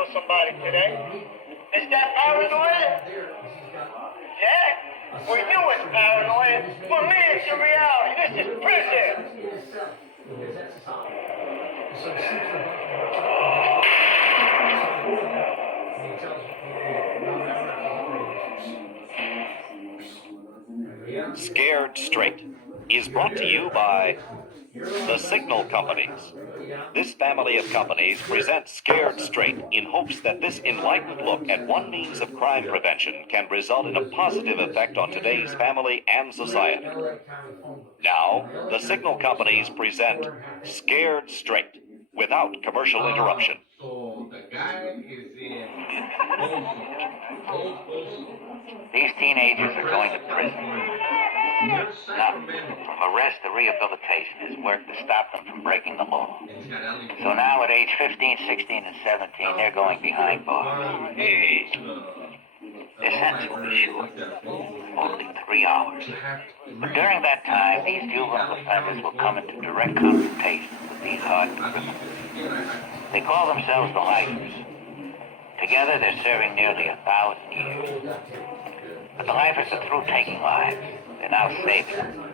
kill somebody today. Is that paranoid? Yeah? For you it's paranoid. For me it's the reality. This is prison. Scared Straight is brought to you by the Signal Companies. This family of companies presents Scared Straight in hopes that this enlightened look at one means of crime prevention can result in a positive effect on today's family and society. Now, the Signal Companies present Scared Straight without commercial interruption. So the guy is in These teenagers are going to prison. Nothing from arrest to rehabilitation has worked to stop them from breaking the law. So now at age 15, 16, and 17, they're going behind bars. Their sentence will be short, only 3 hours. But during that time, these juvenile offenders will come into direct confrontation with these hardened criminals. They call themselves the Lifers. Together, they're serving nearly 1,000 years. But the Lifers are through taking lives. They're now saving them.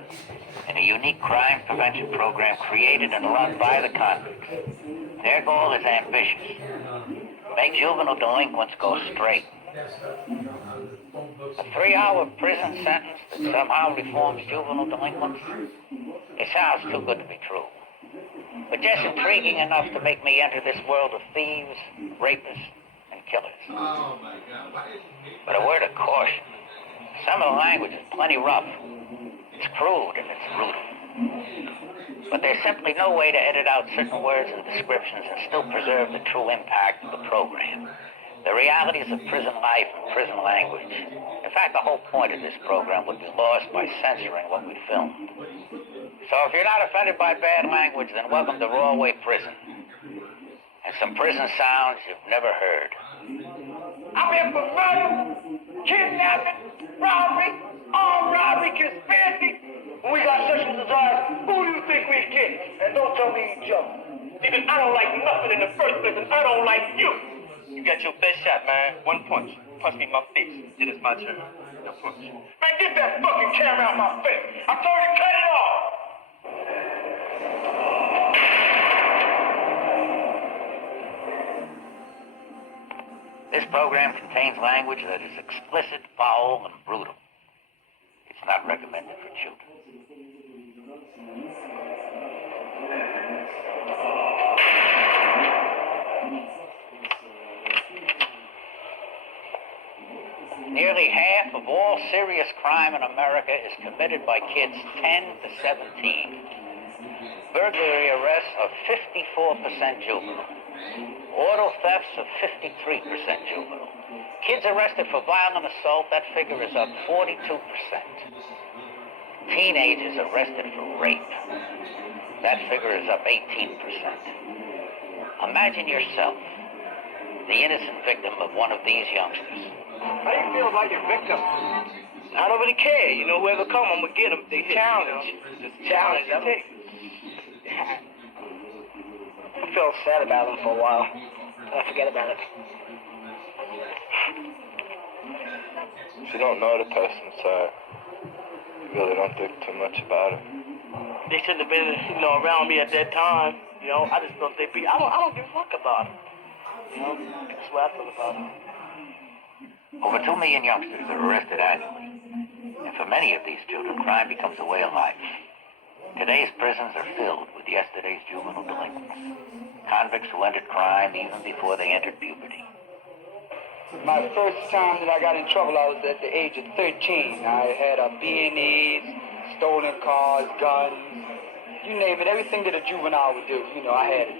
In a unique crime prevention program created and run by the convicts. Their goal is ambitious. Make juvenile delinquents go straight. A 3-hour prison sentence that somehow reforms juvenile delinquents? It sounds too good to be true. But just intriguing enough to make me enter this world of thieves, rapists, and killers. oh my God, why is But a word of caution. Some of the language is plenty rough. It's crude and it's brutal. But there's simply no way to edit out certain words and descriptions and still preserve the true impact of the program. The realities of prison life and prison language. In fact, the whole point of this program would be lost by censoring what we filmed. So if you're not offended by bad language, then welcome to Rawway Prison. And some prison sounds you've never heard. I'm here for murder, kidnapping, robbery, armed robbery, conspiracy. When we got sexual desires, who do you think we get? And don't tell me each other. Because I don't like nothing in the first place, and I don't like you. You got your best shot, man. One punch. Punch me in my face. Then it's my turn. No punch. Man, get that fucking camera out my face. I told you to cut it off. This program contains language that is explicit, foul, and brutal. It's not recommended for children. Nearly half of all serious crime in America is committed by kids 10 to 17. Burglary arrests are 54% juvenile. Auto thefts are 53% juvenile. Kids arrested for violent assault, that figure is up 42%. Teenagers arrested for rape, that figure is up 18%. Imagine yourself, the innocent victim of one of these youngsters. How do you feel about your victim? I don't really care. You know, whoever come, I'm going to get them. They challenge. Just challenge. I take. I felt sad about them for a while. I forget about it. You don't know the person, so you really don't think too much about it. They shouldn't have been, around me at that time. I just thought they'd be. I don't give a fuck about them. That's what I feel about them. Over 2 million youngsters are arrested annually. And for many of these children, crime becomes a way of life. Today's prisons are filled with yesterday's juvenile delinquents. Convicts who entered crime even before they entered puberty. My first time that I got in trouble, I was at the age of 13. I had B&Es, stolen cars, guns, you name it, everything that a juvenile would do, I had it.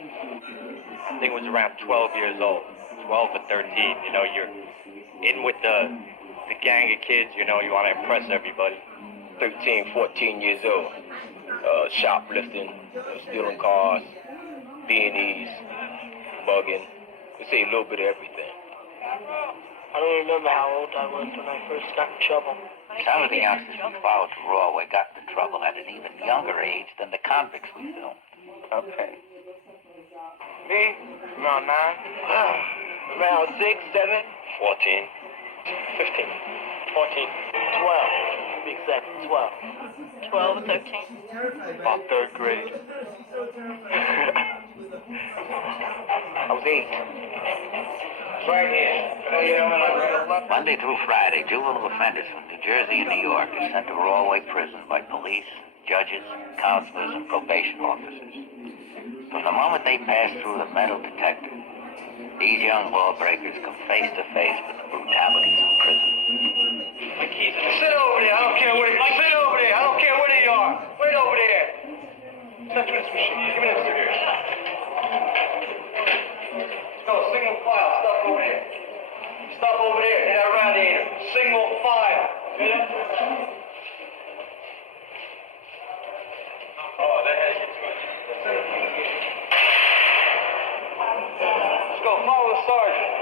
I think it was around 12 years old, 12 or 13. You're in with the gang of kids, you want to impress everybody. 13, 14 years old, shoplifting, stealing cars, B&Es, mugging, we say a little bit of everything. I don't remember how old I was when I first got in trouble. Some of the youngsters we followed to Rawway got into trouble at an even younger age than the convicts we filmed. Okay. Me? Around 9. about 6, 7? 14, 15, 14, 12. Be exact, 12. 12 or 13? about third grade. I was 8. It's right here. Monday through Friday, juvenile offenders from New Jersey and New York are sent to Rawley Prison by police, judges, counselors, and probation officers. From the moment they pass through the metal detector, these young lawbreakers come face to face with the brutalities of prison. Sit over there. I don't care where they sit over there. I don't care where they are. Wait over there. Touch this machine. Give me this. Let's go. Single file. Stop over there. Stop over there. In that radiator. Single file. Oh, that has you too. Let's go. Follow the sergeant.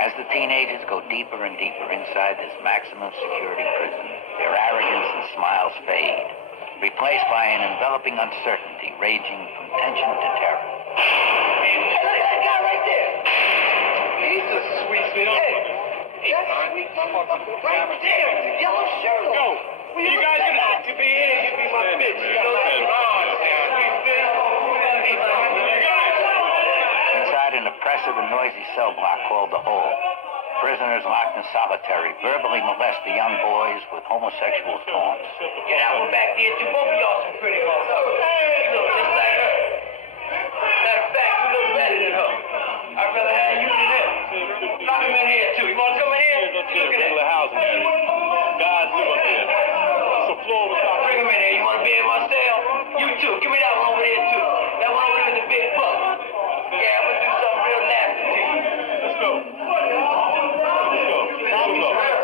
As the teenagers go deeper and deeper inside this maximum security prison, their arrogance and smiles fade, replaced by an enveloping uncertainty ranging from tension to terror. Hey, look at that guy right there. He's a sweet little. Hey, that's a sweet motherfucker right there with the yellow shirt on. Go. Well, you guys gonna to be here, you be my bitch. You know that? Inside an oppressive and noisy cell block called the Hole, prisoners locked in solitary verbally molest the young boys with homosexual taunts. Get out back there too. Both of y'all some pretty motherfuckers. Hey, look just like her. Matter of fact, you look better than her. I'd rather have you than him. Lock him in here too. You wanna come in here? Look at that. house. Guys live up here. It's a floor with top. Bring him in here. You wanna be in my cell? You too. Give me that one over there too. That one over there is a big buck. Yeah, I'm gonna do something real nasty to you. Let's go. Let's go. That's right.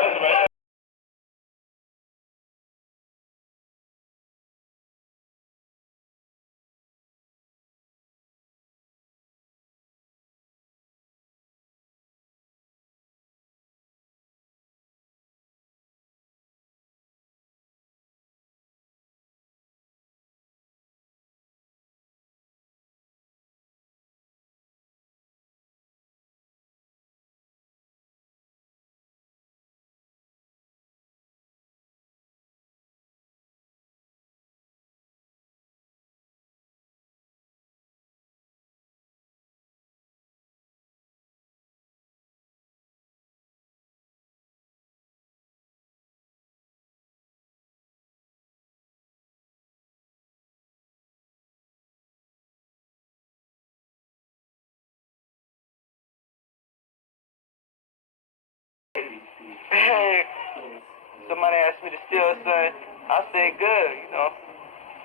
Somebody asked me to steal something. I say good, you know.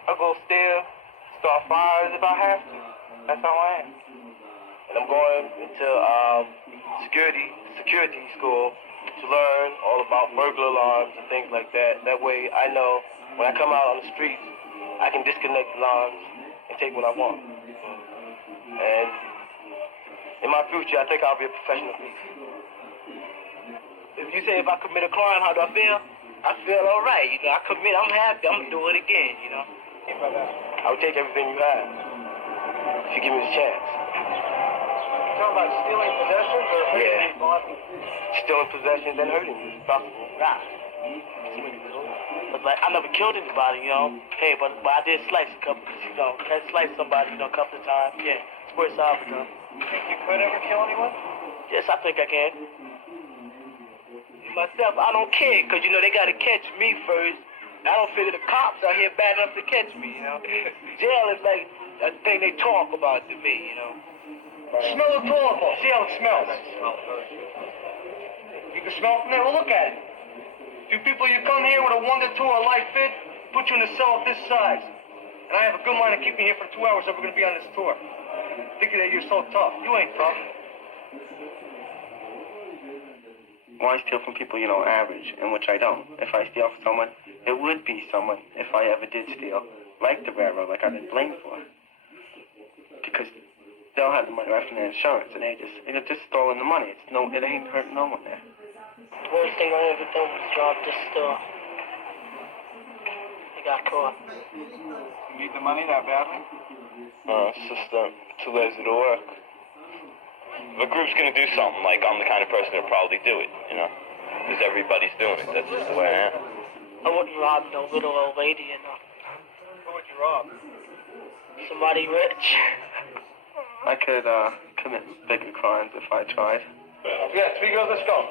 I'll go steal, start fires if I have to. That's how I am. And I'm going into security school to learn all about burglar alarms and things like that. That way I know when I come out on the street, I can disconnect the alarms and take what I want. And in my future, I think I'll be a professional thief. If you say if I commit a crime, how do I feel? I feel all right. You know, I commit, I'm happy. I'm going to do it again, you know. I would take everything you have if you give me the chance. Talking about stealing possessions or Yeah. people? Stealing possessions and hurting you, if possible. Nah. But like, I never killed anybody, you know. Hey, but I did slice a couple, you know. I sliced somebody, you know, a couple of times. Yeah, it's worth it, you know. You think you could ever kill anyone? Yes, I think I can. Myself, I don't care, because, you know, they got to catch me first. I don't figure the cops out here bad enough to catch me, you know. Jail is like a thing they talk about to me, you know. Smell the toilet bowl. See how it smells. You can smell from there? Well, look at it. You people, you come here with a 1 to 2 or a light fit, put you in a cell of this size. And I have a good mind to keep you here for 2 hours if we're going to be on this tour. Thinking that you're so tough. You ain't tough. Well, I steal from people, you know, average, in which I don't. If I steal from someone, it would be someone, if I ever did steal, like the railroad, like I've been blamed for. Because they'll have the money right from their insurance, and they're just stolen the money. It ain't hurting no one there. Worst thing I ever done was rob this store. I got caught. You need the money that badly? It's just too lazy to work. If a group's gonna do something, like, I'm the kind of person that'll probably do it, you know? Because everybody's doing it. That's just the way I am. I wouldn't rob no little old lady, you know. Who would you rob? Somebody rich. I could commit bigger crimes if I tried. Yeah, 3 girls, let's go.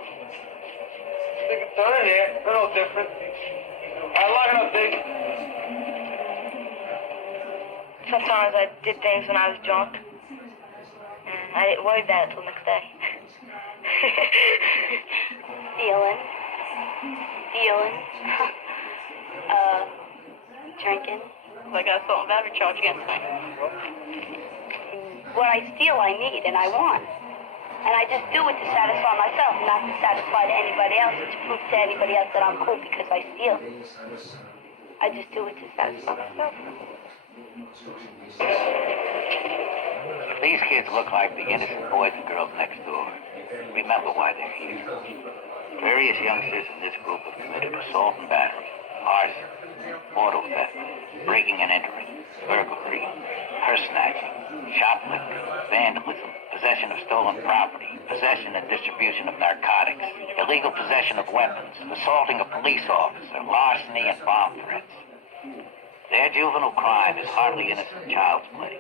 Stick it to her here. They're no different. I lock it up, Dick. Sometimes I did things when I was drunk, and I didn't worry about it till the next day. Stealing, drinking. I got assault and battery charge against me. What I steal, I need and I want. And I just do it to satisfy myself, not to satisfy to anybody else, or to prove to anybody else that I'm cool because I steal. I just do it to satisfy myself. These kids look like the innocent boys and girls next door. Remember why they're here. Various youngsters in this group have committed assault and battery, arson, auto theft, breaking and entering, burglary, purse snatching, shoplifting, vandalism, possession of stolen property, possession and distribution of narcotics, illegal possession of weapons, assaulting a police officer, larceny, and bomb threats. Their juvenile crime is hardly innocent child's play.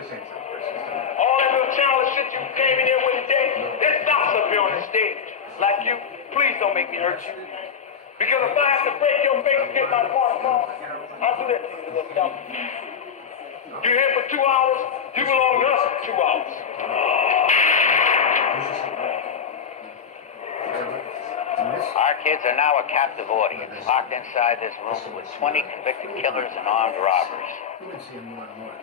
All that little childish shit you came in here with today, it stops up here on the stage. Like you, please don't make me hurt you. Because if I have to break your face to get my part off, I'll do that to you, little dump. You're here for 2 hours, you belong to us for 2 hours. Our kids are now a captive audience, locked inside this room with 20 convicted killers and armed robbers.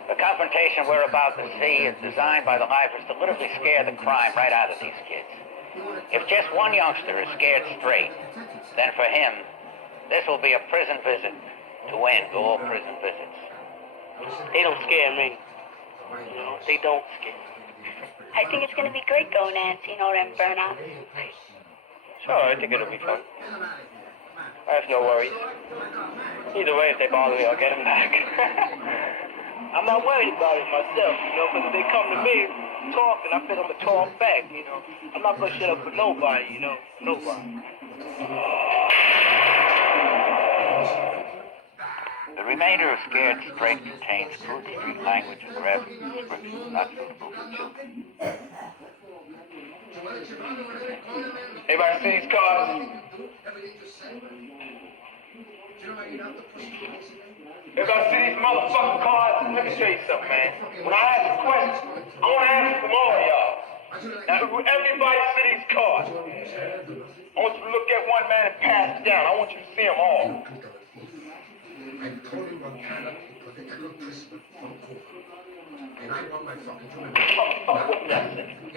The confrontation we're about to see is designed by the lifers to literally scare the crime right out of these kids. If just one youngster is scared straight, then for him, this will be a prison visit to end all prison visits. They don't scare me. You know, they don't scare me. I think it's going to be great going there and seeing all them burnouts. Sure, I think it'll be fun. I have no worries. Either way, if they bother me, I'll get them back. I'm not worried about it myself, you know, because if they come to me talking, I feel I'm going to talk back, you know. I'm not going to shut up for nobody, you know, nobody. The remainder of Scared Straight contains crude street language and graphic descriptions not suitable for children. Everybody see these cards? Everybody see these motherfucking cards? Let me show you something, man. When I ask a question, I want to ask from all of y'all. Now, everybody see these cards. I want you to look at one man and pass it down. I want you to see them all.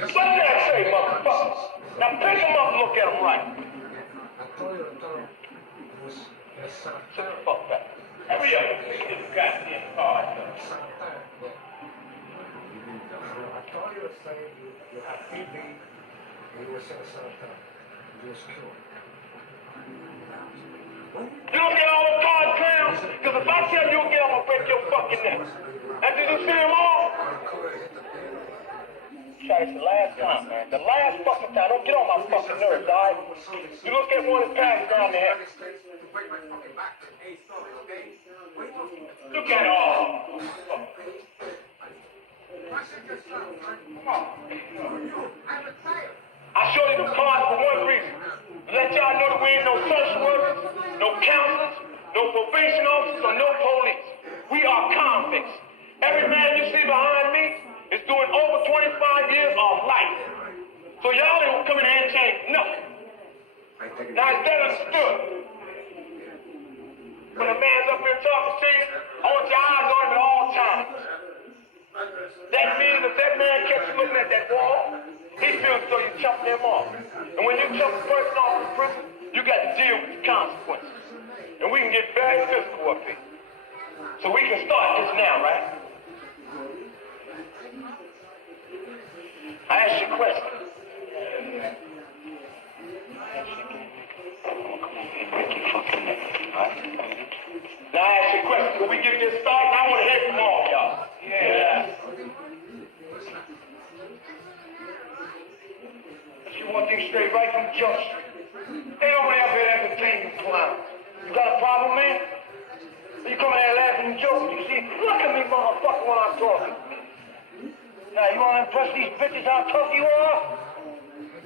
What did I say, motherfucker? Now pick them up and look at them right. Shut the fuck up. Hurry up and see this goddamn card. You don't get all the cards, clowns? Because if I tell you again, I'm going to break your fucking neck. And did you see them all? It's the last time, man. The last fucking time. Don't get on my fucking nerves, all right? You look at one and pass down there. Look at all. I showed you the cards for one reason. To let y'all know that we ain't no social workers, no counselors, no probation officers, or no police. We are convicts. Every man you see behind me is doing over 25 years of life. So y'all ain't come in here and change nothing. Now is that understood? When a man's up here talking to you, I want your eyes on him at all times. That means if that man catch you looking at that wall, he feels so you chump him off. And when you chump a person off in prison, you got to deal with the consequences. And we can get very physical up here. So we can start this now, right? I asked you a question. Now I ask you a question. When we get this started, I want to hear from all y'all. Yeah. One thing straight right from Jump Street. Ain't nobody up here to entertain you clowns. You got a problem, man? You come in here laughing and joking, you see? Look at me, motherfucker, when I'm talking. Now, you want to impress these bitches how tough you are?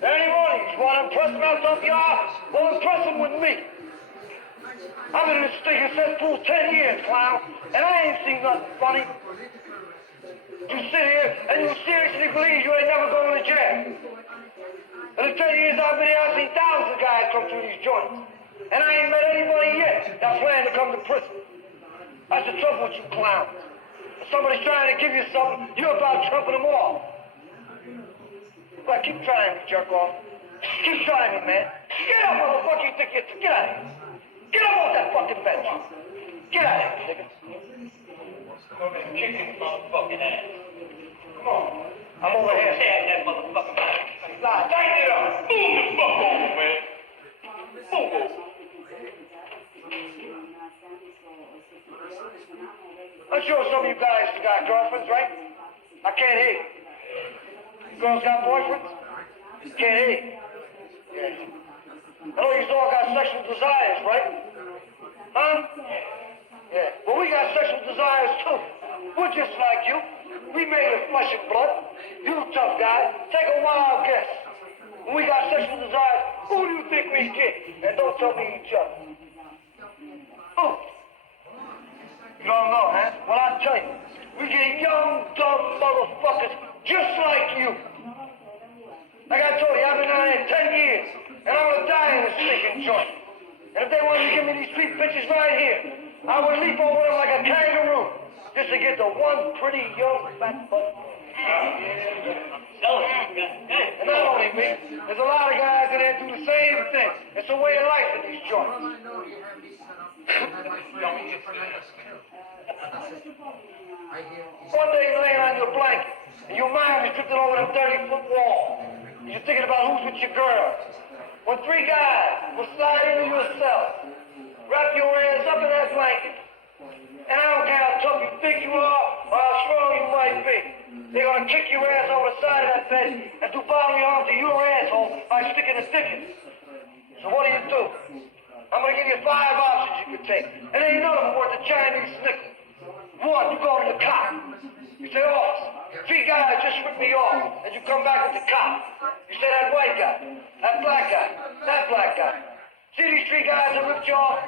Any one of you want to impress them how tough you are? Well, impress them with me. I've been in this stinking cesspool 10 years, clown, and I ain't seen nothing funny. You sit here and you seriously believe you ain't never going to jail. In the 10 years I've been here, I've seen thousands of guys come through these joints. And I ain't met anybody yet that planned to come to prison. That's the trouble with you clowns. If somebody's trying to give you something, you're about trumping them off. But keep trying me, jerk off. Keep trying me, man. Get up, motherfucker, you think you're... Get out of here. Get up off that fucking bench. Get out of here, nigga. Come over and kick his motherfucking ass. Come on. I'm over here. Tear that motherfucking ass. Tighten it up. Move the fuck over, man. Move over. I'm sure some of you guys got girlfriends, right? I can't hear you. Girls got boyfriends? Can't hear you. Yeah. I know you all got sexual desires, right? Huh? Yeah. Well, we got sexual desires, too. We're just like you. We made of flesh and blood. You tough guy. Take a wild guess. When we got sexual desires, who do you think we get? And don't tell me each other. Who? You don't know, huh? Well, I'll tell you. We get young, dumb motherfuckers just like you. Like I told you, I've been down here 10 years, and I'm gonna die in this stinking joint. And if they wanted to give me these street bitches right here, I would leap over them like a kangaroo, just to get the one pretty young fat butt. And not only me, there's a lot of guys in there do the same thing. It's a way of life in these joints. One day you're laying on your blanket, and your mind is drifting over the 30-foot wall. You're thinking about who's with your girl. When three guys will slide into your cell, wrap your ass up in that blanket, and I don't care how tough you think you are or how strong you might be, they're gonna kick your ass over the side of that bed and do bodily harm to your asshole by sticking a dick in it. So what do? I'm gonna give you 5 options you can take, and ain't none of them worth a Chinese nickel. One, you go to the cop. You say, officer, 3 guys just ripped me off, and you come back with the cop. You say, that white guy, that black guy, that black guy. See these 3 guys that ripped you off?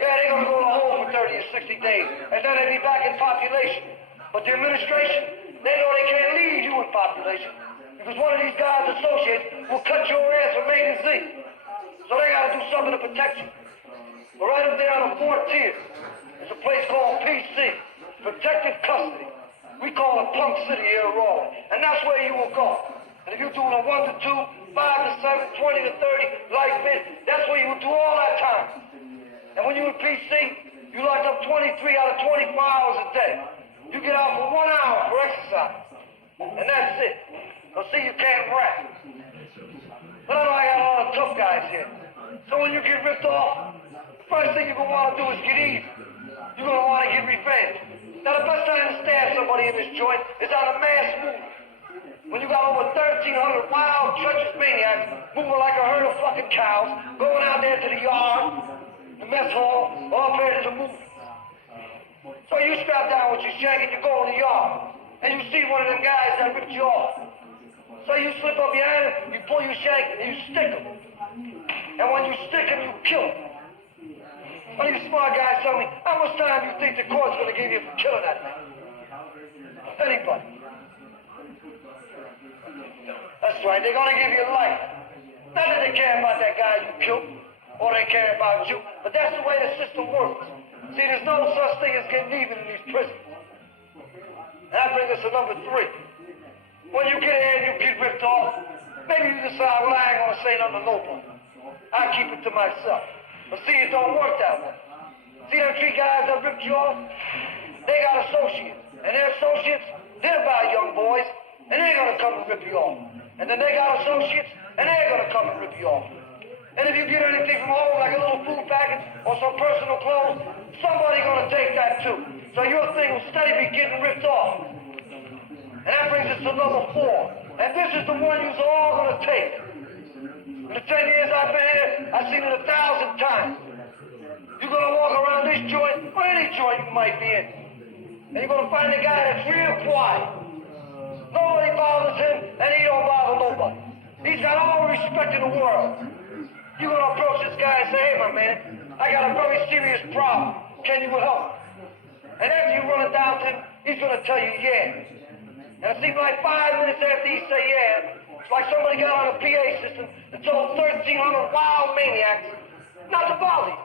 Yeah, they're gonna go in the hole for 30 or 60 days, and then they'll be back in population. But the administration, they know they can't leave you in population, because one of these guys' associates will cut your ass from A to Z. So they gotta do something to protect you. But right up there on the 4th tier, there's a place called PC, Protective Custody. We call it Punk City here in Raleigh. And that's where you will go. And if you're doing a 1 to 2, 5 to 7, 20 to 30 life bid, that's where you will do all that time. And when you're in PC, you locked up 23 out of 24 hours a day. You get out for 1 hour for exercise. And that's it. So see, you can't rap. But I know I got a lot of tough guys here. So when you get ripped off, the first thing you're going to want to do is get even. You're going to want to get revenge. Now, the best time to stab somebody in this joint is on a mass move. When you got over 1,300 wild, treacherous maniacs moving like a herd of fucking cows, going out there to the yard, the mess hall, or up here to the movies. So you strap down with your shank and you go in the yard, and you see one of them guys that ripped you off. So you slip up behind him, you pull your shank, and you stick him. And when you stick him, you kill him. One of you smart guys tell me, how much time do you think the court's going to give you for killing that man? Anybody. That's right, they're going to give you life. Not that they care about that guy you killed, or they care about you, but that's the way the system works. See, there's no such thing as getting even in these prisons. And that brings us to number 3. When you get in and you get ripped off, maybe you decide, well, I ain't going to say nothing to nobody. I'll keep it to myself. But see, it don't work that way. See them 3 guys that ripped you off? They got associates. And their associates, they're by young boys, and they're going to come and rip you off. And then they got associates, and they're going to come and rip you off. And if you get anything from home, like a little food package or some personal clothes, somebody's going to take that too. So your thing will steady be getting ripped off. And that brings us to number 4. And this is the one you're all going to take. In the 10 years I've been here, I've seen it 1,000 times. You're gonna walk around this joint, or any joint you might be in, and you're gonna find a guy that's real quiet. Nobody bothers him, and he don't bother nobody. He's got all the respect in the world. You're gonna approach this guy and say, hey, my man, I got a very serious problem. Can you help? And after you run it down to him, he's gonna tell you, yeah. And it seems like 5 minutes after he say yeah, it's like somebody got on a PA system and told 1,300 wild maniacs not to bother you.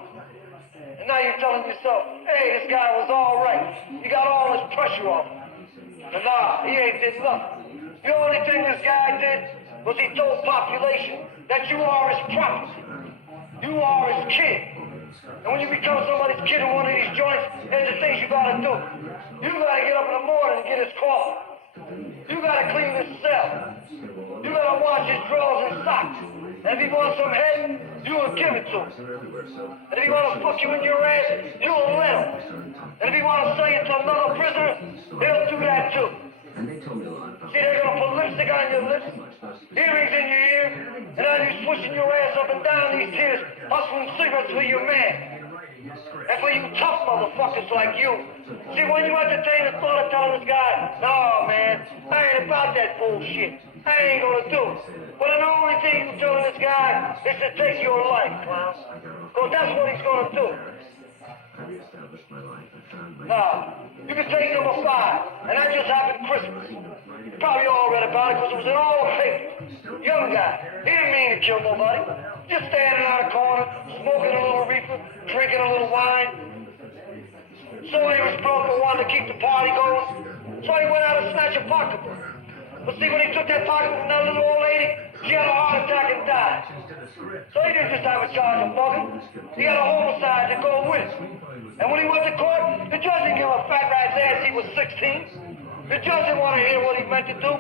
And now you're telling yourself, hey, this guy was all right. He got all his pressure off. And nah, he ain't did nothing. The only thing this guy did was he told population that you are his property. You are his kid. And when you become somebody's kid in one of these joints, there's the things you gotta do. You gotta get up in the morning and get his coffee. You gotta clean his cell. You gotta wash his drawers and socks. And if he wants some head, you will give it to him. And if he wants to fuck you in your ass, you will let him. And if he wants to sell you to another prisoner, he'll do that too. See, they're gonna put lipstick on your lips, earrings in your ear, and now you swishing your ass up and down these tears, hustling cigarettes for your man. And for you tough motherfuckers like you. See, when you entertain the thought of telling this guy, no, man, I ain't about that bullshit. I ain't gonna do it. But the only thing you telling this guy is to take your life, clown. Because that's what he's gonna do. Now, you can take number 5, and that just happened Christmas. You probably all read about it because it was in all the papers. Young guy, he didn't mean to kill nobody. Just standing on a corner, smoking a little reefer, drinking a little wine. So he was broke and wanted to keep the party going. So he went out and snatched a pocketbook. But see, when he took that pocketbook from that little old lady, she had a heart attack and died. So he didn't just have a charge of mugging. He had a homicide to go with it. And when he went to court, the judge didn't give a fat rat's ass he was 16. The judge didn't want to hear what he meant to do.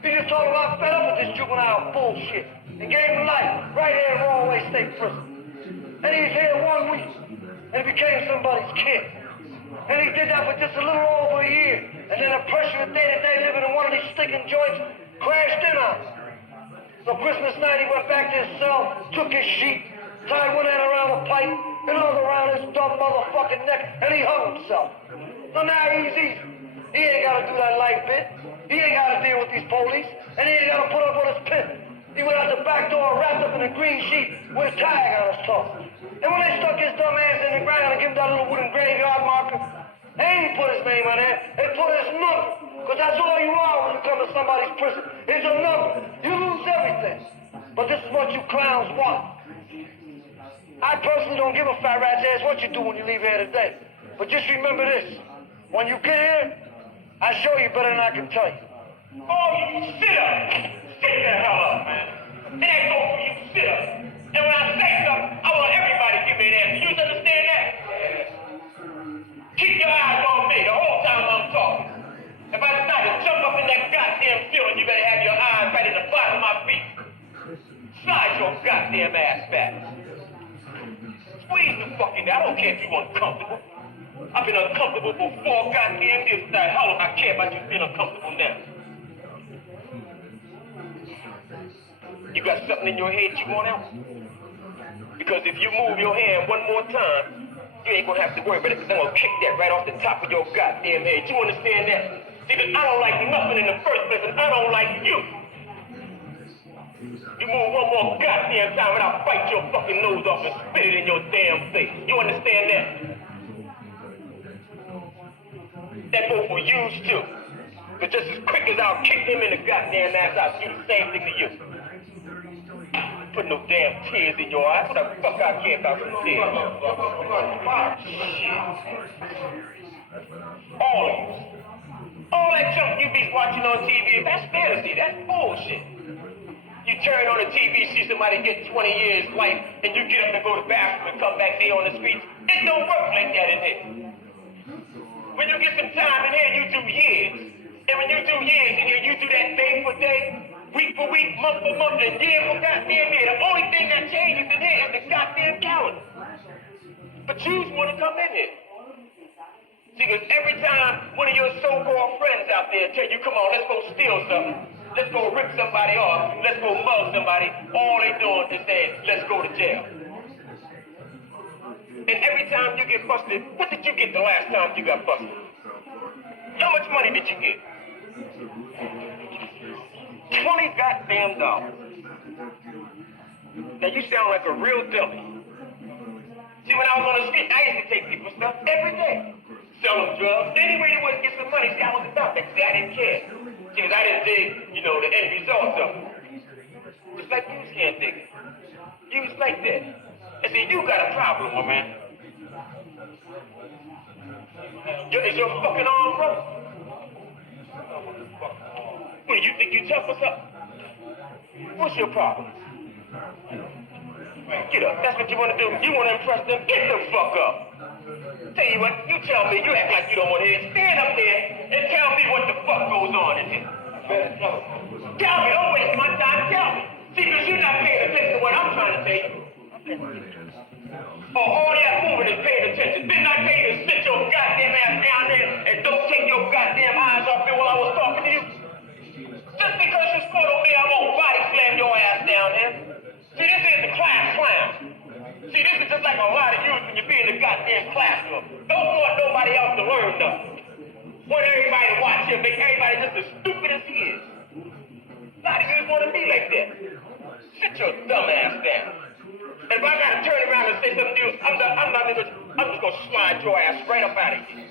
He just told him I'm fed up with this juvenile bullshit. And gave him life right here in Rollaway State Prison. And he's here 1 week. And he became somebody's kid. And he did that for just a little over a year. And then the pressure of day-to-day living in one of these stinking joints crashed in on him. So Christmas night he went back to his cell, took his sheet, tied one end around a pipe, and another around his dumb motherfucking neck, and he hung himself. So now he's easy. He ain't gotta do that life bit. He ain't gotta deal with these police, and he ain't gotta put up with his pimp. He went out the back door wrapped up in a green sheet with a tag on his toe. And when they stuck his dumb ass in the ground and gave him that little wooden graveyard marker, they ain't put his name on there, they put his number. Because that's all you are when you come to somebody's prison. It's a number. You lose everything. But this is what you clowns want. I personally don't give a fat rat's ass what you do when you leave here today. But just remember this. When you get here, I show you better than I can tell you. Oh, you sit up. Sit the hell up, man. It ain't go for you, sit up. And when I say something, I want everybody to give me an answer. You understand that? Keep your eyes on me the whole time I'm talking. If I decide to jump up in that goddamn ceiling, you better have your eyes right at the bottom of my feet. Slide your goddamn ass back. Squeeze the fucking, I don't care if you're uncomfortable. I've been uncomfortable for 4 goddamn years. How long I care about you being uncomfortable now? You got something in your head you want out? Because if you move your hand one more time, you ain't gonna have to worry about it, because I'm gonna kick that right off the top of your goddamn head. You understand that? See, because I don't like nothing in the first place, and I don't like you. You move one more goddamn time and I'll bite your fucking nose off and spit it in your damn face. You understand that? That both for you too. But just as quick as I'll kick them in the goddamn ass, I'll do the same thing to you. Put no damn tears in your eyes. What the fuck I care about some tears? Shit. All of you. All that junk you be watching on TV, that's fantasy. That's bullshit. You turn on the TV, see somebody get 20 years life, and you get up and go to the bathroom and come back there on the streets. It don't work like that in here. When you get some time in here, you do years. And when you do years in here, you do that day for day, week for week, month for month, and year for goddamn year. The only thing that changes in here is the goddamn calendar. But you want to come in here. See, because every time one of your so-called friends out there tell you, come on, let's go steal something, let's go rip somebody off, let's go mug somebody, all they doing is saying, let's go to jail. And every time you get busted, what did you get the last time you got busted? How much money did you get? $20 goddamn dollars. Now you sound like a real dummy. See, when I was on the street, I used to take people's stuff every day. Sell them drugs. Any way they would get some money, see, I was about that. See, I didn't care. See, 'cause I didn't dig, the end results of it. Just like you can't dig it. You was like that. And see, you got a problem, my man. Is your fucking arm broke? What, you think you tough or something? What's your problem? Get up. That's what you want to do. You want to impress them. Get the fuck up. Tell you what, you tell me. You act like you don't want to hear it. Stand up there and tell me what the fuck goes on in here. Tell me. Don't waste my time. Tell me. See, because you're not paying attention to what I'm trying to tell you. Oh, all that moving is paying attention. Didn't I tell you to sit your goddamn ass down there and don't take your goddamn eyes off me while I was talking to you? Just because you scored on me, I won't body slam your ass down there. See, this is the class clown. See, this is just like a lot of you when you be in the goddamn classroom. Don't want nobody else to learn nothing. Want everybody to watch him, make everybody just as stupid as he is. A lot of you want to be like that. Sit your dumb ass down. And if I gotta turn around and say something to you, I'm just gonna slide your ass right up out of here.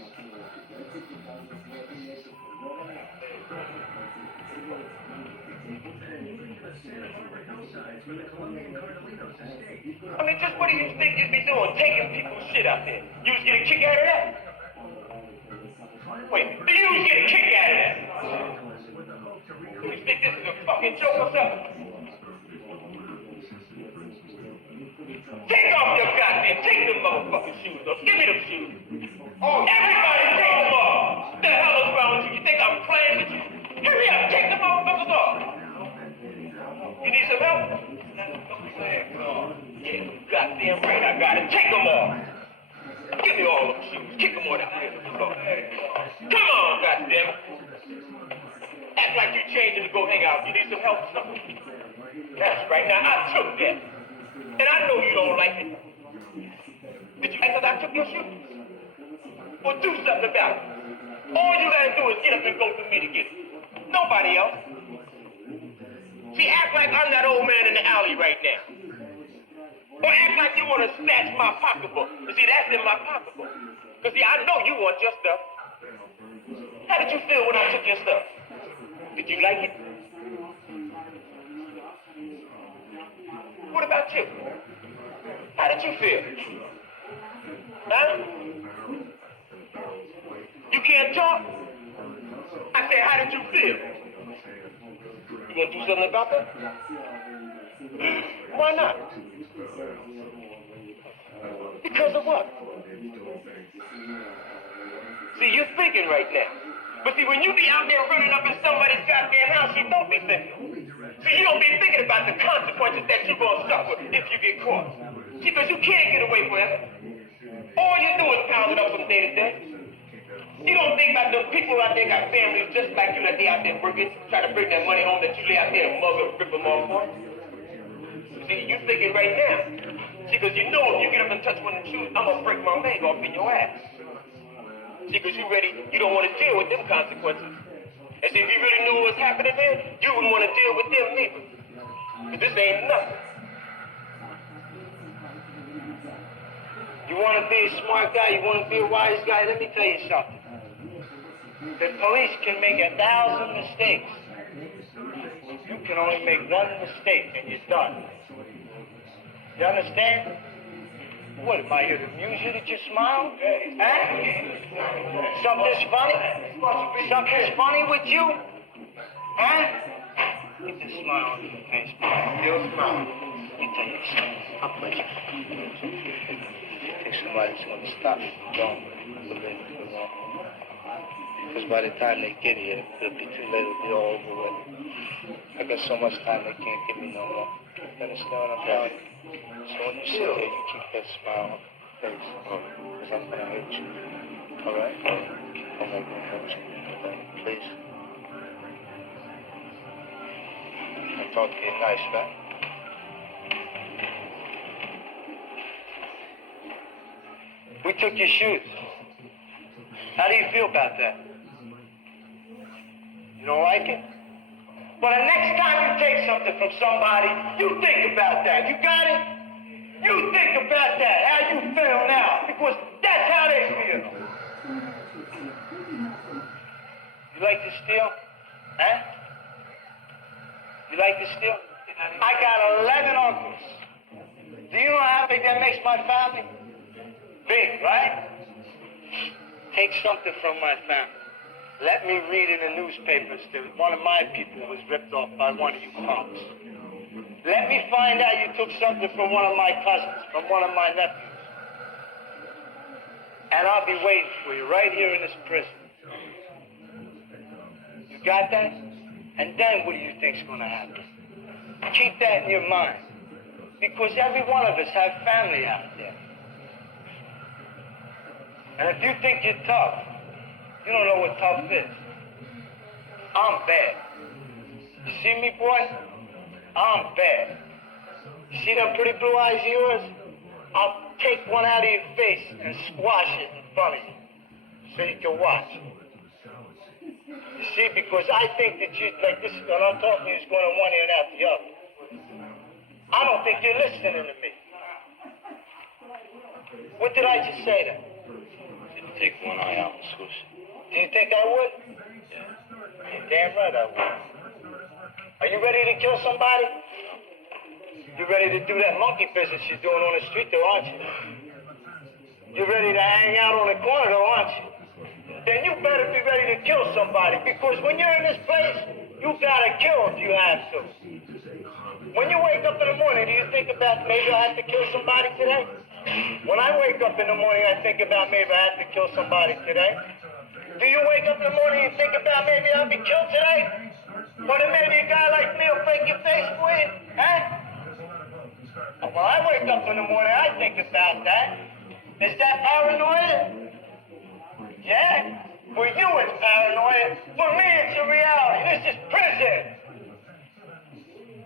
I mean, just what do you think you'd be doing, taking people's shit out there? You was getting a kick out of that? Wait, do you get a kick out of that? You think this is a fucking joke or something? Take off your take them motherfucking shoes off. Give me them shoes. Oh, everybody take them off. What the hell is wrong with you? You think I'm playing with you? Hurry up, take the motherfuckers off. You need some help? Yeah, goddamn right, I got it. Take them off. Give me all them shoes. Kick them all out here. Come on, goddamn it. Act like you changing to go hang out. You need some help or something? That's right. Now, I took that. And I know you don't like it. Did you act like I took your shoes? Well, do something about it. All you gotta do is get up and go to me to get it. Nobody else. See, act like I'm that old man in the alley right now. Or act like you want to snatch my pocketbook. You see, that's in my pocketbook. Because, see, I know you want your stuff. How did you feel when I took your stuff? Did you like it? What about you? How did you feel? Huh? You can't talk? I said, how did you feel? You gonna do something about that? Why not? Because of what? See, you're thinking right now. But see, when you be out there running up in somebody's goddamn house, you don't be thinking. See, you don't be thinking about the consequences that you're gonna suffer if you get caught. See, because you can't get away forever. All you do is pound it up from day to day. You don't think about the people out there got families just like you that they out there working, trying to bring that money home that you lay out there and mug up, rip them off for. See, you thinking right now. See, because you know if you get up and touch one of the shoes, I'm gonna break my leg off in your ass. See, because you don't want to deal with them consequences. And see, if you really knew what was happening there, you wouldn't want to deal with them neither. Because this ain't nothing. You want to be a smart guy, you want to be a wise guy, let me tell you something. The police can make 1,000 mistakes. You can only make one mistake and you're done. You understand? What, am I here to amuse you that you smile? Huh? Something's funny? Something's funny with you? Huh? Get this smile on your face. You'll smile. Let me tell you something. I'll play you. Think somebody's going to stop you from going. Believe it or not. Because by the time they get here, it'll be too late. It'll be all over with. I got so much time they can't give me no more. You understand what I'm telling you? So when you sit there, you keep that smile on your face. Because I'm going to hurt you. All right? I'm not going to hurt you. Please. Talk to you nice, man. We took your shoes. How do you feel about that? You don't like it? Well, the next time you take something from somebody, you think about that. You got it? You think about that, how you feel now, because that's how they feel. You like to steal? Huh? You like to steal? I got 11 uncles. Do you know how big that makes my family? Big, right? Take something from my family. Let me read in the newspapers that one of my people was ripped off by one of you punks. Let me find out you took something from one of my cousins, from one of my nephews. And I'll be waiting for you right here in this prison. You got that? And then what do you think's gonna happen? Keep that in your mind. Because every one of us have family out there. And if you think you're tough, you don't know what tough is. I'm bad. You see me, boy? I'm bad. You see them pretty blue eyes of yours? I'll take one out of your face and squash it in front of you so you can watch. You see, because I think that you, like this, when I'm talking to you, is going on one ear and out the other. I don't think you're listening to me. What did I just say then? Didn't take one eye out and swoosh. Do you think I would? Yeah. You're damn right I would. Are you ready to kill somebody? You ready to do that monkey business you're doing on the street though, aren't you? You ready to hang out on the corner though, aren't you? Then you better be ready to kill somebody, because when you're in this place, you gotta kill if you have to. When you wake up in the morning, do you think about maybe I have to kill somebody today? When I wake up in the morning, I think about maybe I have to kill somebody today. Do you wake up in the morning and think about maybe I'll be killed today? Or then maybe a guy like me will break your face for you? Huh? Well, I wake up in the morning, I think about that. Is that paranoia? Yeah? For you it's paranoia. For me it's a reality. This is prison.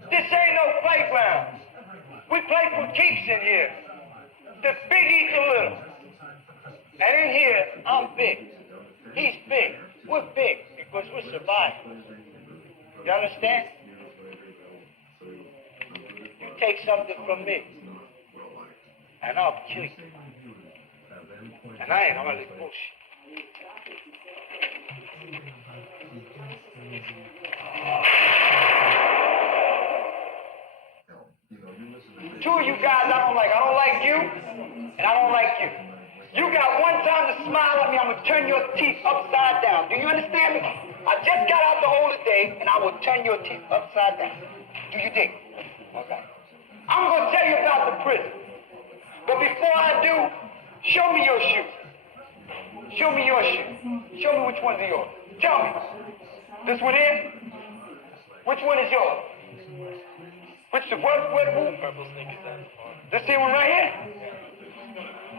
This ain't no playground. We play for keeps in here. The big eat the little. And in here, I'm big. He's big. We're big because we're survivors. You understand? You take something from me, and I'll kill you. And I ain't hardly bullshit. Two of you guys I don't like. I don't like you, and I don't like you. You got one time to smile at me, I'm going to turn your teeth upside down. Do you understand me? I just got out the hole today, and I will turn your teeth upside down. Do you dig? Okay. I'm going to tell you about the prison. But before I do, show me your shoes. Show me your shoes. Show me which ones are yours. Tell me. This one here? Which one is yours? Which the what? Purple sneakers. This here one right here?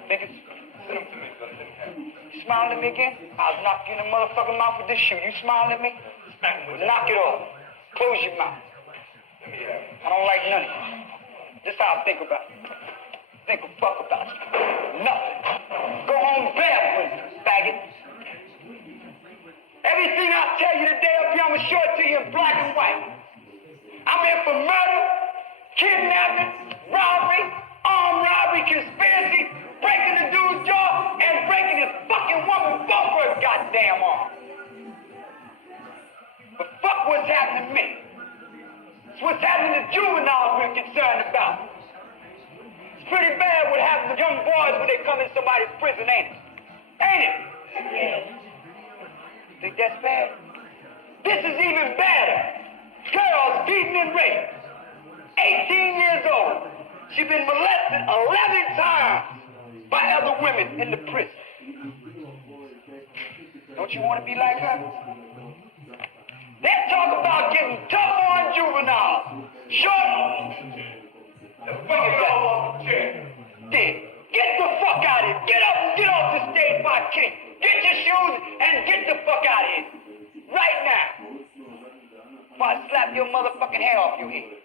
Sneakers. You smiling at me again? I'll knock you in the motherfucking mouth with this shoe. You smiling at me? Knock it off. Close your mouth. I don't like none of you. This is how I think about it. Think a fuck about it. Nothing. Go home barefoot, faggot. Everything I tell you today up here, I'm gonna show it to you in black and white. I'm here for murder, kidnapping, robbery, armed robbery, conspiracy, breaking the dude's jaw, and breaking his fucking woman both her goddamn arm. But fuck what's happening to me. It's what's happening to juveniles we're concerned about. It's pretty bad what happens to young boys when they come in somebody's prison, ain't it? Ain't it? Think that's bad? This is even badder. Girls beaten and raped. 18 years old. She's been molested 11 times by other women in the prison. Don't you want to be like her? They talk about getting tough on juveniles. Short. The fuck is that? Get the fuck out of here. Get up and get off the stage by King. Get your shoes and get the fuck out of here. Right now. before I slap your motherfucking hair off your head.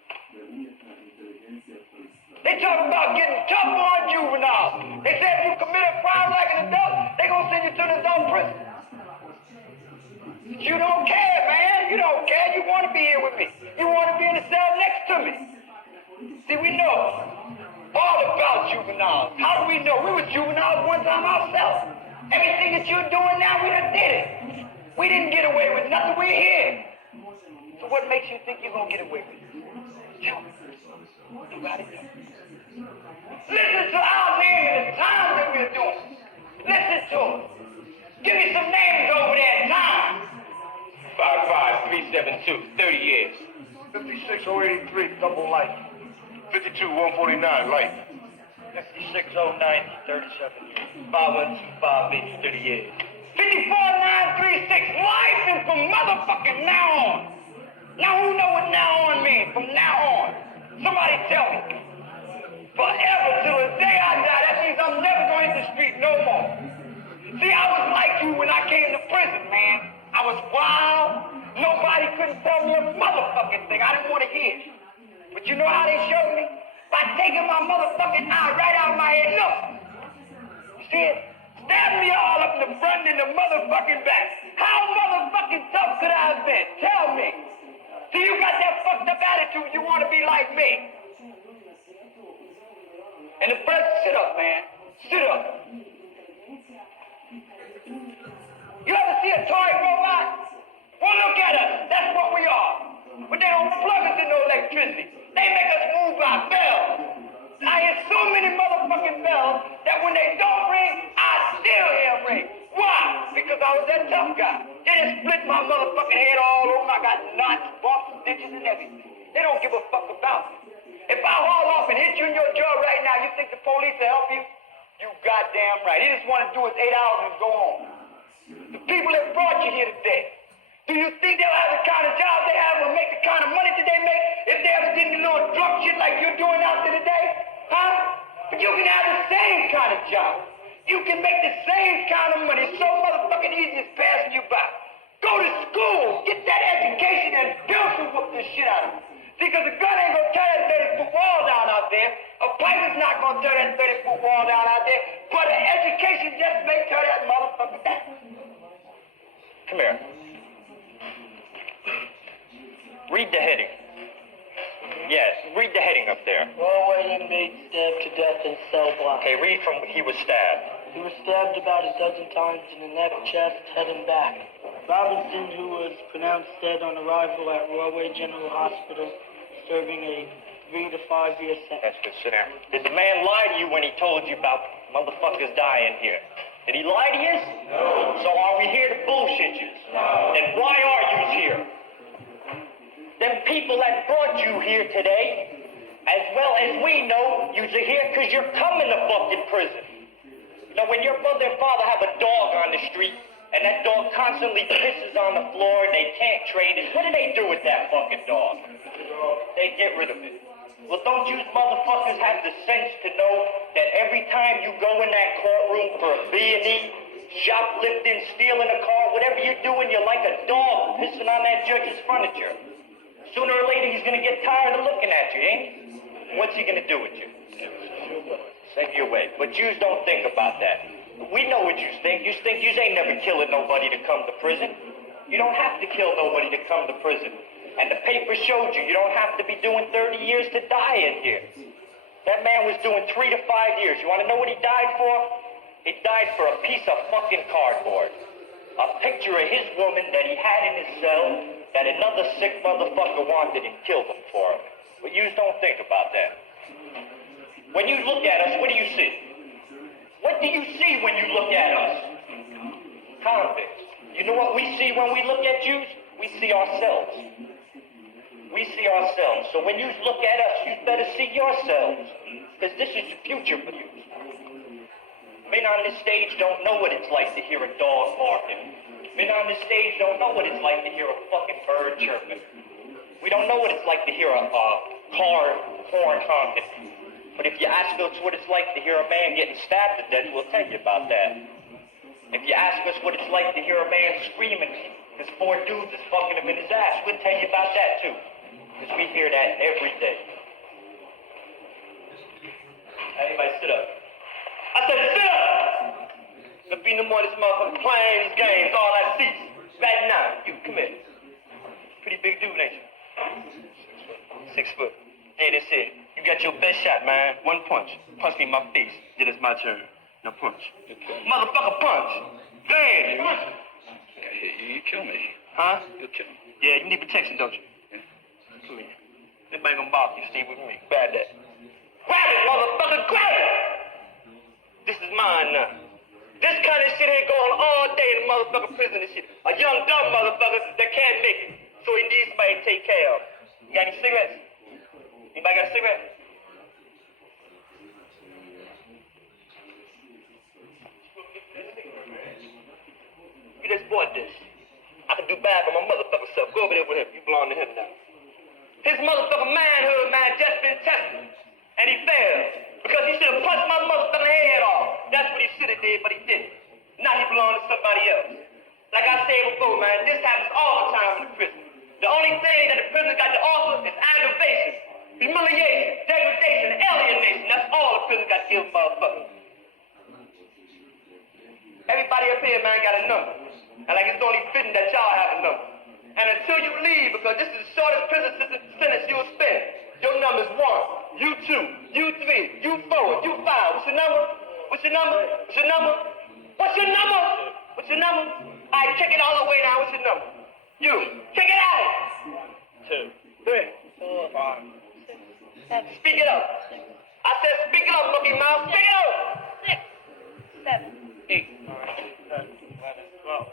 They talk about getting tough on juveniles. They say if you commit a crime like an adult, they gonna send you to the adult prison. You don't care, man. You don't care. You want to be here with me. You want to be in the cell next to me. See, we know all about juveniles. How do we know? We were juveniles one time ourselves. Everything that you're doing now, we done did it. We didn't get away with nothing. We're here. So what makes you think you're gonna get away with it? Tell me. Nobody knows. Listen to our name and the time that we're doing. Listen to them. Give me some names over there in time. 55372, 30 years. 56083, double life. 52149, life. 5609, 37 years. 5125, 30 years. 54936, life and from motherfucking now on. Now who know what now on means? From now on. Somebody tell me. Forever till the day I die. That means I'm never going to the street no more. See, I was like you when I came to prison, man. I was wild. Nobody couldn't tell me a motherfucking thing. I didn't want to hear it. But you know how they showed me? By taking my motherfucking eye right out of my head. Look. You see it? Stab me all up in the front and the motherfucking back. How motherfucking tough could I have been? Tell me. See, you got that fucked up attitude. You want to be like me. And the first, sit up, man. Sit up. You ever see a toy robot? Well, look at us. That's what we are. But they don't plug us in no electricity. They make us move by bells. I hear so many motherfucking bells that when they don't ring, I still hear them ring. Why? Because I was that tough guy. They just split my motherfucking head all over. I got knots, bumps, stitches, and everything. They don't give a fuck about me. If I haul off and hit you in your jaw right now, you think the police will help you? You goddamn right. They just want to do us 8 hours and go home. The people that brought you here today, do you think they'll have the kind of job they have or make the kind of money that they make if they ever did the little drunk shit like you're doing out there today? Huh? But you can have the same kind of job. You can make the same kind of money. It's so motherfucking easy as passing you by. Go to school, get that education, and Bill will whoop this shit out of you. See, because a gun ain't gonna tear that 30-foot wall down out there. A pipe is not gonna tear that 30-foot wall down out there. But an education just may tear that motherfucker down. Come here. Read the heading. Yes, read the heading up there. Norway inmate stabbed to death in cell block. Okay, read from he was stabbed. He was stabbed about a dozen times in the neck, chest, head, and back. Robinson, who was pronounced dead on arrival at Norway General Hospital, serving a 3 to 5 year sentence. That's good. Sit down. Did the man lie to you when he told you about motherfuckers dying here? Did he lie to you? No. So are we here to bullshit you? No. Then why are you here? Them people that brought you here today, as well as we know, you're here because you're coming to fucking prison. Now, when your mother and father have a dog on the street, and that dog constantly pisses on the floor, and they can't train it, what do they do with that fucking dog? They get rid of it. Well, don't you motherfuckers have the sense to know that every time you go in that courtroom for a B&E, shoplifting, stealing a car, whatever you're doing, you're like a dog pissing on that judge's furniture. Sooner or later, he's gonna get tired of looking at you, ain't he? What's he gonna do with you? Send you away. But yous don't think about that. We know what yous think. Yous think yous ain't never killing nobody to come to prison. You don't have to kill nobody to come to prison. And the paper showed you, you don't have to be doing 30 years to die in here. That man was doing 3 to 5 years. You wanna know what he died for? He died for a piece of fucking cardboard. A picture of his woman that he had in his cell that another sick motherfucker wanted and killed him for him. But yous don't think about that. When you look at us, what do you see? What do you see when you look at us? Convicts. You know what we see when we look at yous? We see ourselves. We see ourselves. So when you look at us, you better see yourselves. Because this is the future for you. Men on this stage don't know what it's like to hear a dog barking. Men on this stage don't know what it's like to hear a fucking bird chirping. We don't know what it's like to hear a car horn honking. But if you ask us what it's like to hear a man getting stabbed to death, we'll tell you about that. If you ask us what it's like to hear a man screaming His 4 dudes is fucking him in his ass. We'll tell you about that too. Because we hear that every day. Everybody sit up. I said sit up! There'll be no more of this motherfucker playing these games, all that cease. Right now, you, come here. Pretty big dude, ain't you? 6 foot. Hey, that's it. You got your best shot, man. 1 punch. Punch me in my face. Then it's my turn. Now punch. Okay. Motherfucker punch. Damn. You kill me. Huh? You'll kill me. Yeah, you need protection, don't you? Yeah. Come here. Nobody gonna bother you. Stay with me. Grab that. Grab it, motherfucker. Grab it. This is mine now. This kind of shit ain't going all day in the motherfucking prison and shit. A young dumb motherfucker that can't make it. So he needs somebody to take care of. You got any cigarettes? Anybody got a cigarette? You just bought this. I can do bad for my motherfucking self. Go over there with him. You belong to him now. His motherfucking manhood, man, just been tested. And he failed. Because he should have punched my motherfucking head off. That's what he should have did, but he didn't. Now he belongs to somebody else. Like I said before, man, this happens all the time in the prison. The only thing that the prison got to offer is aggravation, humiliation, degradation, and alienation. That's all the prison got to give a motherfucker. Everybody up here, man, got a number. And like it's only fitting that y'all have a number. And until you leave, because this is the shortest prison sentence you'll spend, your number's 1, you 2, you 3, you 4, you 5. What's your number? What's your number? What's your number? What's your number? What's your number? All right, check it all the way now. What's your number? You. Check it out. 2, 3, 4, 5, 6, 7. Speak it up. I said speak it up, monkey mouth. Speak it up. 6, 7, 8, 9, 10, 11, 12,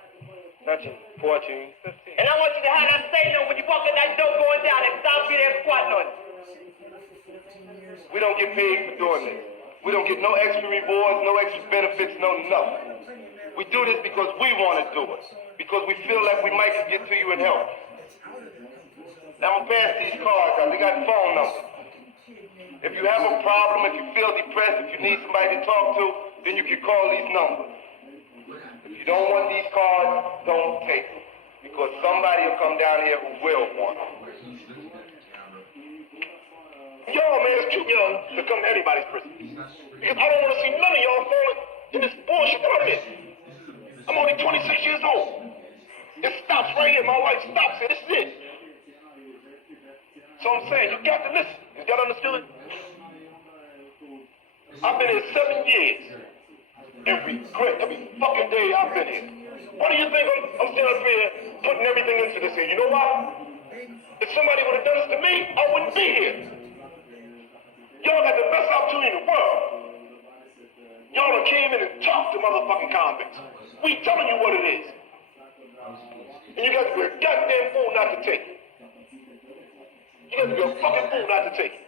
13, 14, 15. And I want you to have that same note when you walk in that door going down and stop be there squatting on it. We don't get paid for doing this. We don't get no extra rewards, no extra benefits, no nothing. We do this because we want to do it. Because we feel like we might can get to you and help. Now I'm gonna pass these cards out. They got phone numbers. If you have a problem, if you feel depressed, if you need somebody to talk to, then you can call these numbers. If you don't want these cards, don't take them. Because somebody will come down here who will want them. Y'all, man, it's too young to come to anybody's prison. Because I don't want to see none of y'all falling in this bullshit that I'm in. I'm only 26 years old. It stops right here. My life stops here. This is it. So I'm saying, you got to listen. You got to understand? I've been here 7 years. Every fucking day I've been here. Why do you think I'm standing up here putting everything into this here? You know why? If somebody would have done this to me, I wouldn't be here. Y'all got the best opportunity in the world. Y'all done came in and talked to motherfucking convicts. We telling you what it is. And you got to be a goddamn fool not to take it. You got to be a fucking fool not to take it.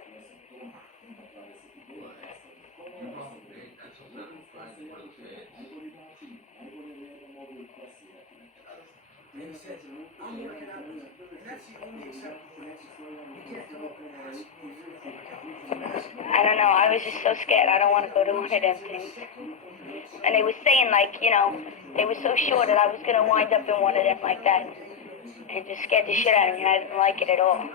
I don't know. I was just so scared. I don't want to go to one of them things. And they were saying, like, you know, they were so sure that I was going to wind up in one of them like that. It just scared the shit out of me, and I didn't like it at all.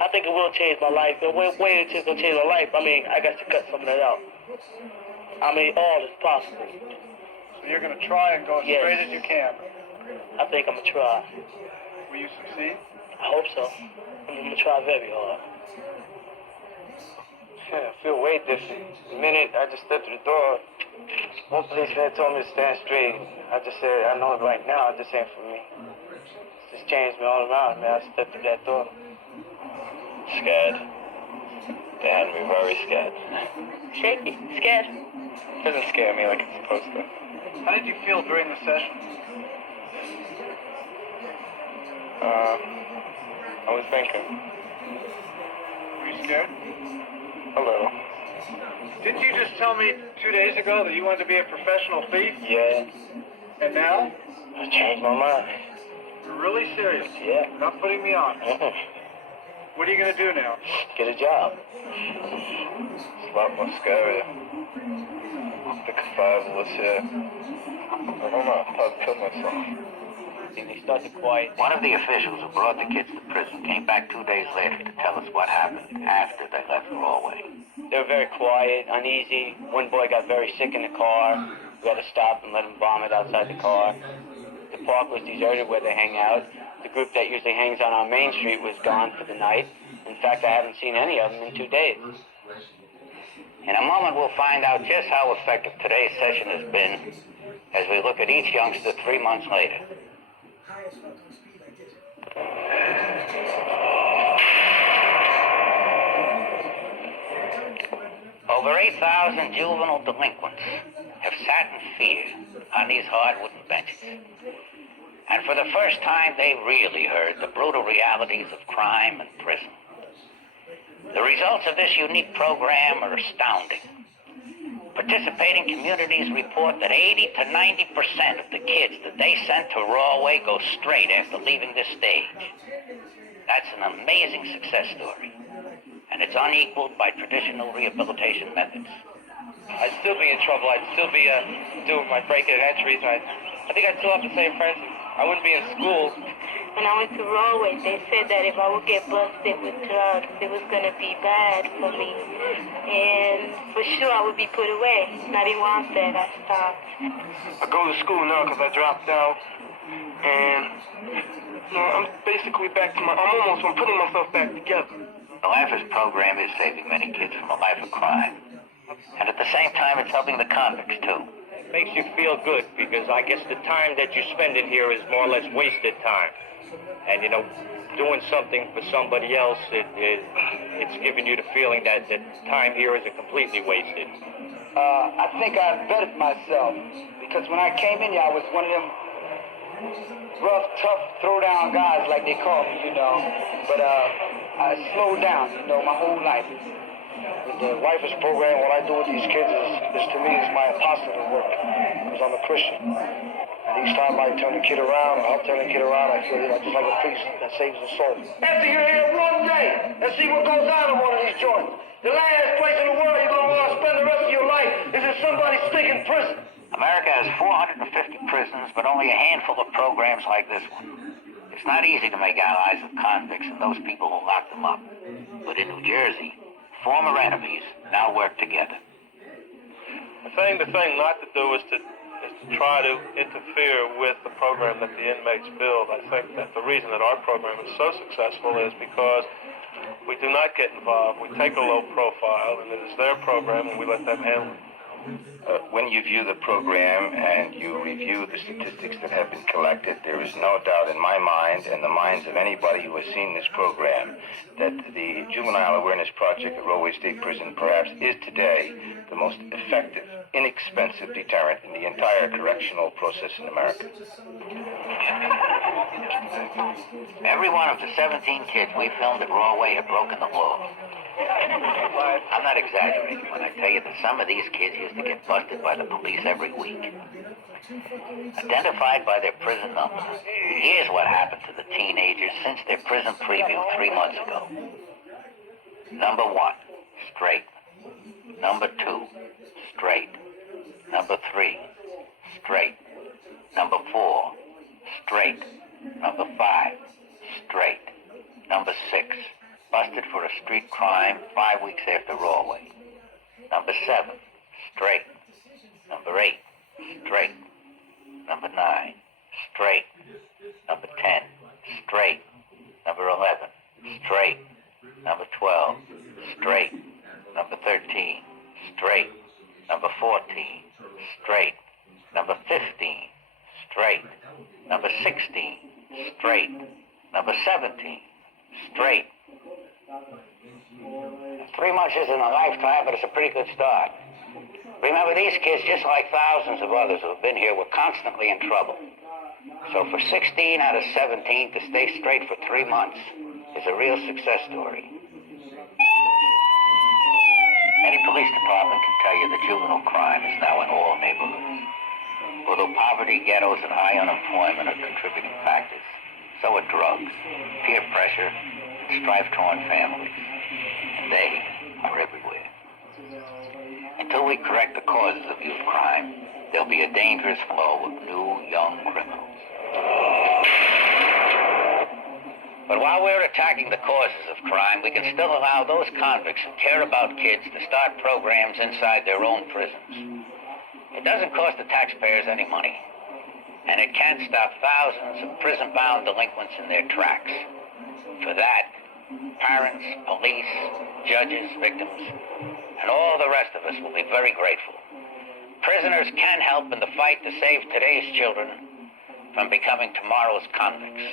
I think it will change my life. The way it's going to change my life, I mean, I got to cut some of that out. I mean, all is possible. So you're going to try and go as straight as you can. I think I'm going to try. Will you succeed? I hope so. I'm going to try very hard. Yeah, I feel way different. The minute I just stepped through the door, one policeman told me to stand straight. I just said, I know it right now, this ain't for me. It's just changed me all around, man. I stepped through that door. Scared. They had me very scared. Shaky. Scared. It doesn't scare me like it's supposed to. How did you feel during the session? I was thinking. Were you scared? A little. Didn't you just tell me 2 days ago that you wanted to be a professional thief? Yeah. And now? I changed my mind. You're really serious? Yeah. Not putting me on. What are you going to do now? Get a job. It's a lot more scarier. The survival is here. don't know. I'll probably kill myself. See, they start to quiet. One of the officials who brought the kids to prison came back 2 days later to tell us what happened after they left Norway. They were very quiet, uneasy. One boy got very sick in the car. We had to stop and let him vomit outside the car. The park was deserted where they hang out. The group that usually hangs out on Main Street was gone for the night. In fact, I haven't seen any of them in 2 days. In a moment, we'll find out just how effective today's session has been as we look at each youngster 3 months later. Over 8,000 juvenile delinquents have sat in fear on these hard wooden benches. And for the first time, they really heard the brutal realities of crime and prison. The results of this unique program are astounding. Participating communities report that 80 to 90% of the kids that they sent to Rawway go straight after leaving this stage. That's an amazing success story, and it's unequaled by traditional rehabilitation methods. I'd still be in trouble. I'd still be doing my breaking and entries. I think I'd still have the same friends. I wouldn't be in school. When I went to Rawway, they said that if I would get busted with drugs, it was going to be bad for me. And for sure, I would be put away. And I didn't want that. I stopped. I go to school now because I dropped out. And I'm basically back to I'm putting myself back together. The Laughers program is saving many kids from a life of crime. And at the same time, it's helping the convicts, too. It makes you feel good because I guess the time that you spend in here is more or less wasted time. And, you know, doing something for somebody else, it's giving you the feeling that the time here isn't completely wasted. I think I bettered myself because when I came in here, I was one of them rough, tough, throw-down guys like they call me, you know. But I slowed down, you know, my whole life. With the Lifers program, what I do with these kids is to me, is my apostolic work, because I'm a Christian. And each time I turn the kid around, or help turn the kid around, I feel just like a priest that saves a soul. After you're here one day, and see what goes on in one of these joints. The last place in the world you're going to want to spend the rest of your life is in somebody's stinking prison. America has 450 prisons, but only a handful of programs like this one. It's not easy to make allies of convicts and those people who lock them up. But in New Jersey, former enemies now work together. I think the thing not to do is to try to interfere with the program that the inmates build. I think that the reason that our program is so successful is because we do not get involved. We take a low profile, and it is their program, and we let them handle it. When you view the program and you review the statistics that have been collected, there is no doubt in my mind and the minds of anybody who has seen this program that the Juvenile Awareness Project at Rawway State Prison perhaps is today the most effective, inexpensive deterrent in the entire correctional process in America. Every one of the 17 kids we filmed at Rawway have broken the law. I'm not exaggerating when I tell you that some of these kids used to get busted by the police every week. Identified by their prison number, here's what happened to the teenagers since their prison preview 3 months ago. Number 1, straight. Number 2, straight. Number 3, straight. Number 4, straight. Number 5, straight. Number 6, busted for a street crime 5 weeks after Rawway. Number 7, straight. Number 8, straight. Number 9, straight. Number 10, straight. Number 11, straight. Number 12, straight. Number 13, straight. Number 14, straight. Number 15, straight. Number 16, straight. Number 17, straight. 3 months isn't a lifetime, but it's a pretty good start. Remember, these kids, just like thousands of others who have been here, were constantly in trouble. So for 16 out of 17 to stay straight for 3 months is a real success story. Any police department can tell you that juvenile crime is now in all neighborhoods. Although poverty, ghettos, and high unemployment are contributing factors, so are drugs, peer pressure, and strife-torn families. And they are everywhere. Until we correct the causes of youth crime, there'll be a dangerous flow of new young criminals. But while we're attacking the causes of crime, we can still allow those convicts who care about kids to start programs inside their own prisons. It doesn't cost the taxpayers any money, and it can't stop thousands of prison-bound delinquents in their tracks. For that, parents, police, judges, victims, and all the rest of us will be very grateful. Prisoners can help in the fight to save today's children from becoming tomorrow's convicts.